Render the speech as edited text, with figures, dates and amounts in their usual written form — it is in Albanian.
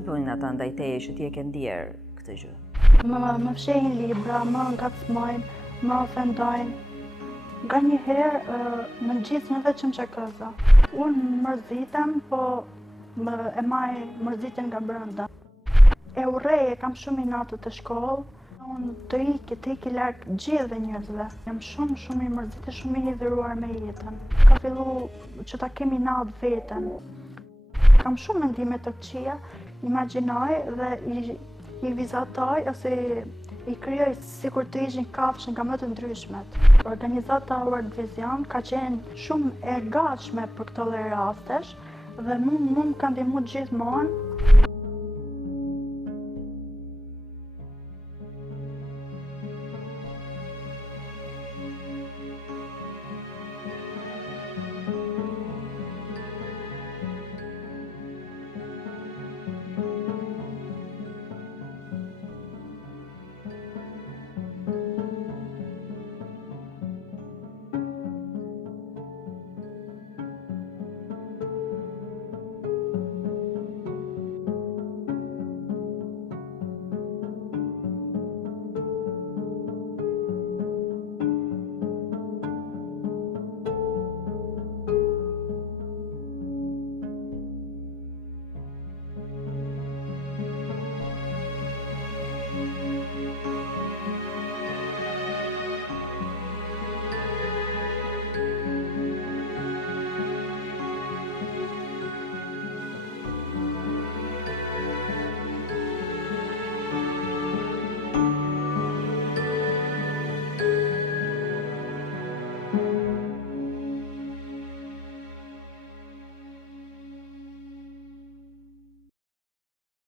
Çfarë bëjnë ata ndaj teje që ti e ke ndier këtë gjë? Më fshehin libra, më ngacmojnë, më ofendojnë. Nganjëherë më ngjisnë vetëm çakëza. Unë mërzitem, po e maj mërzitjen nga brenda. E urrej, kam shumë inatët të shkollë. Unë të iki larg gjithë njerëzve. Jam shumë i mërzitur, shumë i hidhëruar me jetën. Ka fillu që ta kem inat veten. Kam shumë mendime të këqija, imagjinoj dhe i vizatoj ose i krijoj sikur të ishin kafshë nga më të ndryshmet. Organizata World Vision ka qenë shumë e gatshme për këto lloj rastesh dhe më ka ndihmuar gjithmonë.